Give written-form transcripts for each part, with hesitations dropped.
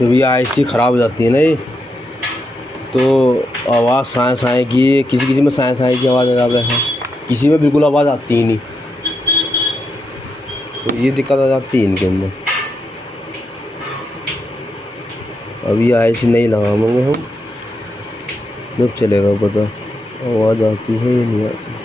जब ये आईसी ख़राब हो जाती है ना ये, तो आवाज़ साए साए की, किसी किसी में साए साए की आवाज़ आ जाती है, किसी में बिल्कुल आवाज़ आती ही नहीं। तो ये दिक्कत आ जाती है इनके अंदर। अभी आईसी नहीं लगाएंगे हम, जब चलेगा पता आवाज़ आती है या नहीं आती।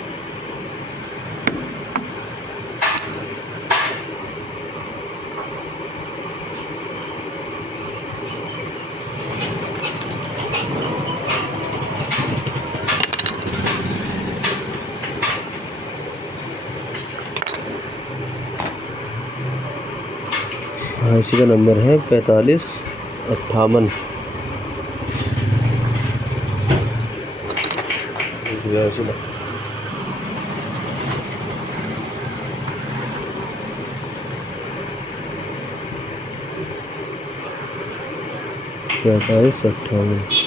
आईसी का नंबर है 4558। पैंतालीस 58।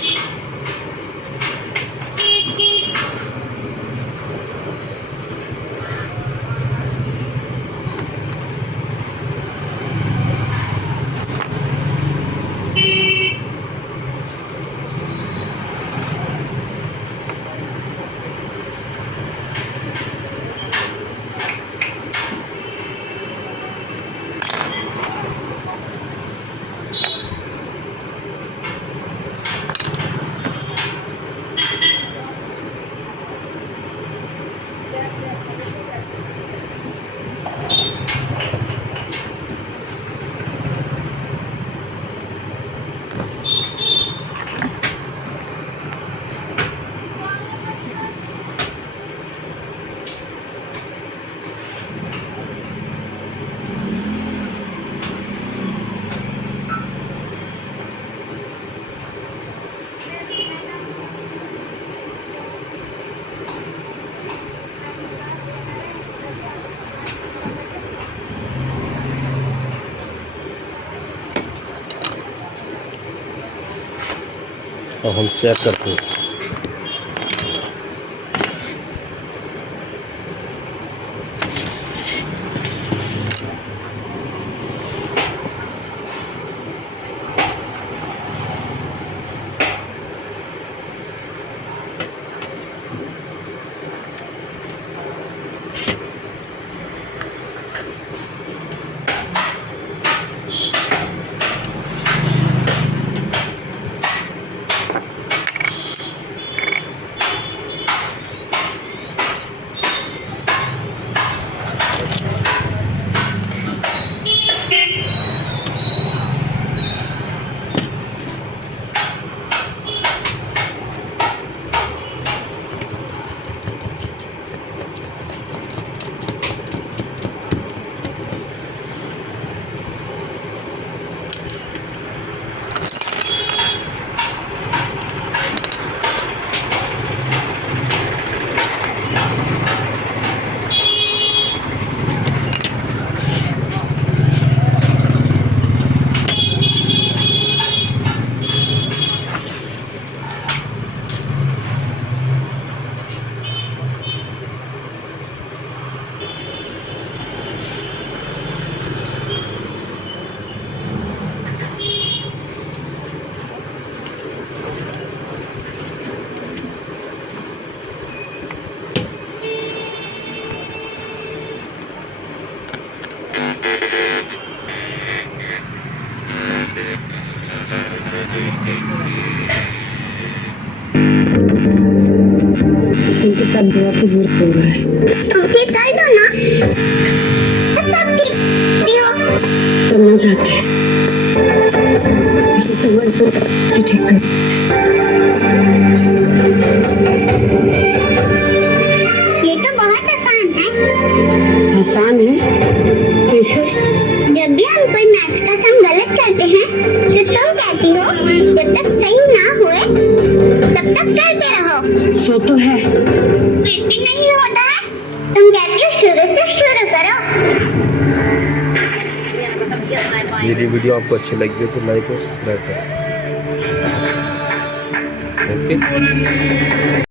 अब हम चेक करते हैं। साथ बहुत ही बुरा हुआ है। तुम ठीक कर दो ना, सब ठीक नहीं हो। करना चाहते हैं, इसे समझ कर से ठीक कर। ये तो बहुत आसान है। आसान है कैसे? जब भी हम कोई मैथ्स का सम गलत करते हैं तो तुम कहती हो जब तक सही ना हुए तब तक करते रहो। सो तो है। फिर भी नहीं होता है, तुम कहती हो शुरू से शुरू करो। मेरी वीडियो आपको अच्छी लगी हो तो लाइक और सब्सक्राइब करें। ओके।